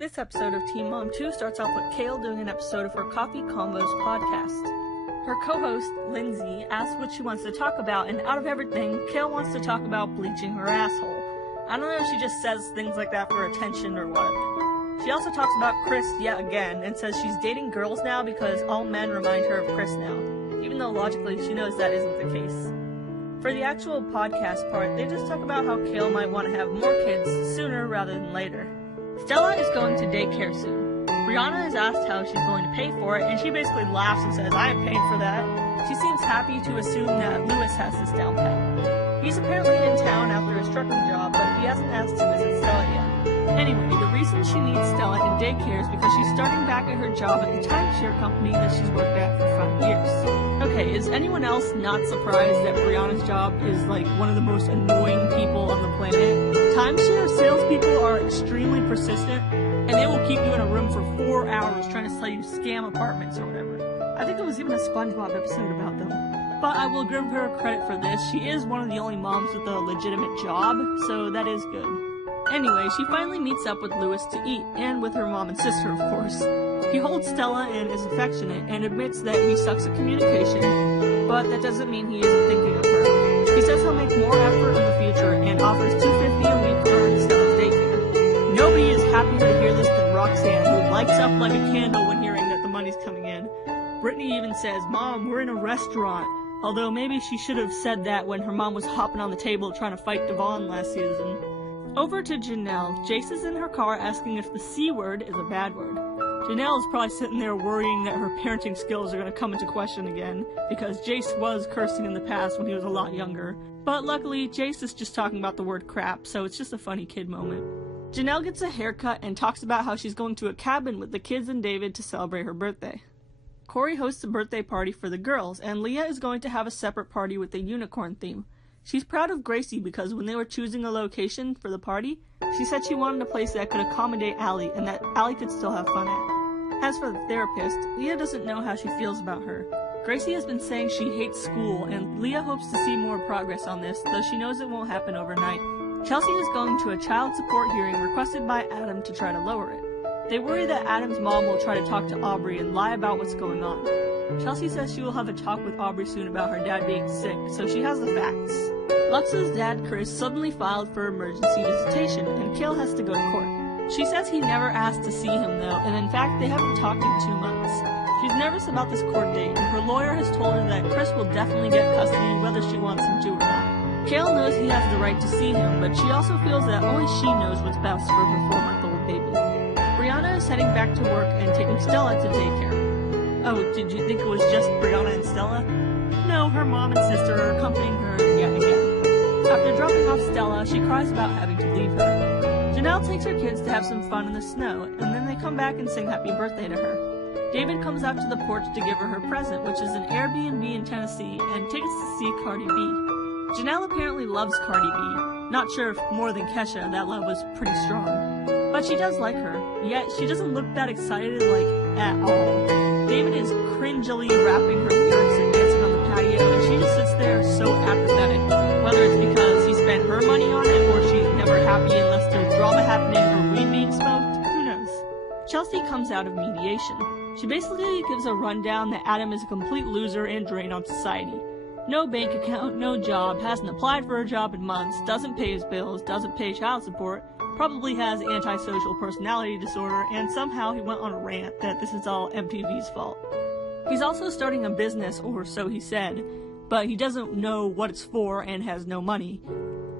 This episode of Teen Mom 2 starts off with Kale doing an episode of her Coffee Combos podcast. Her co-host, Lindsay, asks what she wants to talk about, and out of everything, Kale wants to talk about bleaching her asshole. I don't know if she just says things like that for attention or what. She also talks about Chris yet again, and says she's dating girls now because all men remind her of Chris now, even though logically she knows that isn't the case. For the actual podcast part, they just talk about how Kale might want to have more kids sooner rather than later. Stella is going to daycare soon. Brianna is asked how she's going to pay for it, and she basically laughs and says, I am paying for that. She seems happy to assume that Lewis has this down pat. He's apparently in town after his trucking job, but he hasn't asked to visit Stella yet. Anyway, the reason she needs Stella in daycare is because she's starting back at her job at the timeshare company that she's worked at for 5 years. Okay, is anyone else not surprised that Brianna's job is like one of the most annoying people on the planet? Timeshare salespeople are extremely persistent, and they will keep you in a room for 4 hours trying to sell you scam apartments or whatever. I think there was even a SpongeBob episode about them. But I will give her credit for this. She is one of the only moms with a legitimate job, so that is good. Anyway, she finally meets up with Lewis to eat, and with her mom and sister, of course. He holds Stella and is affectionate, and admits that he sucks at communication, but that doesn't mean he isn't thinking of her. He says he'll make more effort in the future, and offers $250 a week for her in Stella's daycare. Nobody is happier to hear this than Roxanne, who lights up like a candle when hearing that the money's coming in. Brittany even says, Mom, we're in a restaurant. Although maybe she should have said that when her mom was hopping on the table trying to fight Devon last season. Over to Janelle. Jace is in her car asking if the C word is a bad word. Janelle is probably sitting there worrying that her parenting skills are going to come into question again, because Jace was cursing in the past when he was a lot younger. But luckily, Jace is just talking about the word crap, so it's just a funny kid moment. Janelle gets a haircut and talks about how she's going to a cabin with the kids and David to celebrate her birthday. Corey hosts a birthday party for the girls, and Leah is going to have a separate party with a unicorn theme. She's proud of Gracie because when they were choosing a location for the party, she said she wanted a place that could accommodate Allie and that Allie could still have fun at. As for the therapist, Leah doesn't know how she feels about her. Gracie has been saying she hates school, and Leah hopes to see more progress on this, though she knows it won't happen overnight. Chelsea is going to a child support hearing requested by Adam to try to lower it. They worry that Adam's mom will try to talk to Aubrey and lie about what's going on. Chelsea says she will have a talk with Aubrey soon about her dad being sick, so she has the facts. Lux's dad, Chris, suddenly filed for emergency visitation, and Kale has to go to court. She says he never asked to see him, though, and in fact, they haven't talked in 2 months. She's nervous about this court date, and her lawyer has told her that Chris will definitely get custody whether she wants him to or not. Kale knows he has the right to see him, but she also feels that only she knows what's best for her 4-month-old baby. Brianna is heading back to work and taking Stella to daycare. Oh, did you think it was just Brianna and Stella? No, her mom and sister are accompanying her yet again. After dropping off Stella, she cries about having to leave her. Janelle takes her kids to have some fun in the snow, and then they come back and sing happy birthday to her. David comes out to the porch to give her her present, which is an Airbnb in Tennessee, and tickets to see Cardi B. Janelle apparently loves Cardi B. Not sure if more than Kesha, that love was pretty strong. But she does like her, yet she doesn't look that excited, at all. David is cringily rapping her lyrics and dancing on the patio, and she just sits there so apathetic. Whether it's because he spent her money on it, or she's never happy unless there's drama happening or weed being smoked, who knows. Chelsea comes out of mediation. She basically gives a rundown that Adam is a complete loser and drain on society. No bank account, no job, hasn't applied for a job in months, doesn't pay his bills, doesn't pay child support, probably has antisocial personality disorder, and somehow he went on a rant that this is all MTV's fault. He's also starting a business, or so he said, but he doesn't know what it's for and has no money.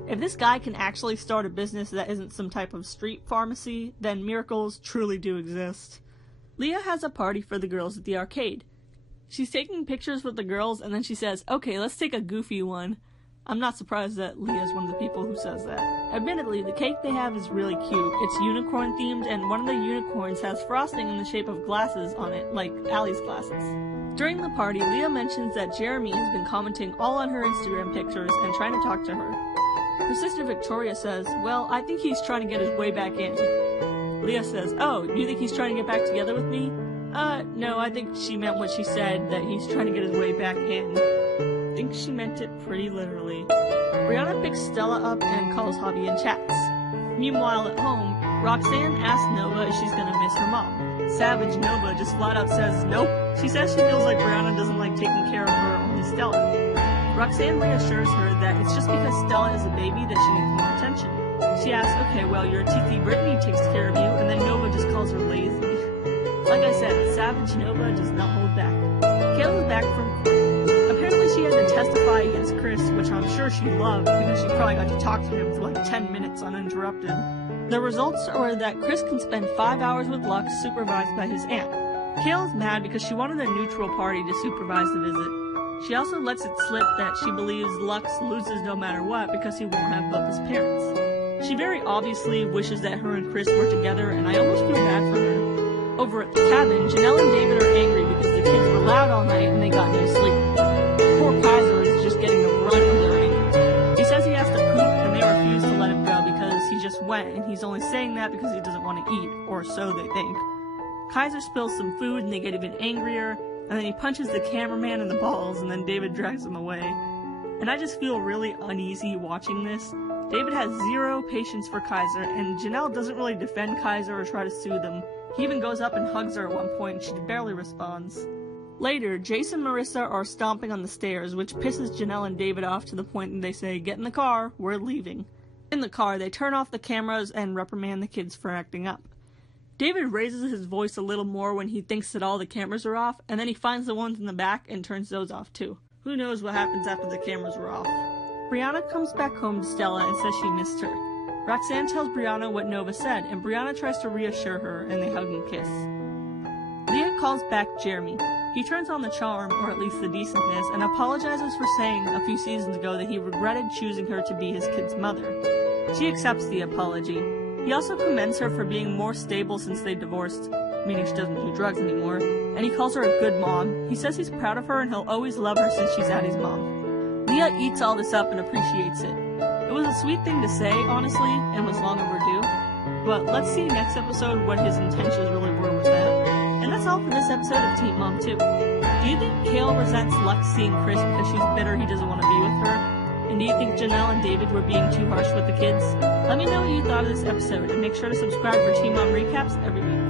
If this guy can actually start a business that isn't some type of street pharmacy, then miracles truly do exist. Leah has a party for the girls at the arcade. She's taking pictures with the girls, and then she says, okay, let's take a goofy one. I'm not surprised that Leah is one of the people who says that. Admittedly, the cake they have is really cute. It's unicorn themed, and one of the unicorns has frosting in the shape of glasses on it, like Allie's glasses. During the party, Leah mentions that Jeremy has been commenting all on her Instagram pictures and trying to talk to her. Her sister Victoria says, well, I think he's trying to get his way back in. Leah says, oh, you think he's trying to get back together with me? No, I think she meant what she said, that he's trying to get his way back in. I think she meant it pretty literally. Brianna picks Stella up and calls Hobby and chats. Meanwhile, at home, Roxanne asks Nova if she's gonna miss her mom. Savage Nova just flat out says nope. She says she feels like Brianna doesn't like taking care of her, only Stella. Roxanne reassures her that it's just because Stella is a baby that she needs more attention. She asks, okay, well, your TT Brittany takes care of you, and then Nova just calls her lazy. Like I said, Savage Nova does not hold back. Kayla is back from court. Apparently she had to testify against Chris, which I'm sure she loved because she probably got to talk to him for like 10 minutes uninterrupted. The results are that Chris can spend 5 hours with Lux supervised by his aunt. Kayla's mad because she wanted a neutral party to supervise the visit. She also lets it slip that she believes Lux loses no matter what because he won't have both his parents. She very obviously wishes that her and Chris were together, and I almost feel bad for her. Over at the cabin, Janelle and David are angry because the kids were loud all night and they got no sleep. Poor Kaiser is just getting the brunt of their anger. He says he has to poop and they refuse to let him go because he just went, and he's only saying that because he doesn't want to eat, or so they think. Kaiser spills some food and they get even angrier, and then he punches the cameraman in the balls, and then David drags him away. And I just feel really uneasy watching this. David has zero patience for Kaiser, and Janelle doesn't really defend Kaiser or try to soothe him. He even goes up and hugs her at one point, and she barely responds. Later, Jace and Marissa are stomping on the stairs, which pisses Janelle and David off to the point that they say, "Get in the car, we're leaving." In the car, they turn off the cameras and reprimand the kids for acting up. David raises his voice a little more when he thinks that all the cameras are off, and then he finds the ones in the back and turns those off too. Who knows what happens after the cameras are off. Brianna comes back home to Stella and says she missed her. Roxanne tells Brianna what Nova said, and Brianna tries to reassure her, and they hug and kiss. Leah calls back Jeremy. He turns on the charm, or at least the decentness, and apologizes for saying a few seasons ago that he regretted choosing her to be his kid's mother. She accepts the apology. He also commends her for being more stable since they divorced, meaning she doesn't do drugs anymore, and he calls her a good mom. He says he's proud of her and he'll always love her since she's Addie's mom. Leah eats all this up and appreciates it. It was a sweet thing to say, honestly, and was long overdue, but let's see next episode what his intentions really were with that. And that's all for this episode of Teen Mom 2. Do you think Kale resents Lux seeing Chris because she's bitter he doesn't want to be with her? And do you think Janelle and David were being too harsh with the kids? Let me know what you thought of this episode, and make sure to subscribe for Teen Mom recaps every week.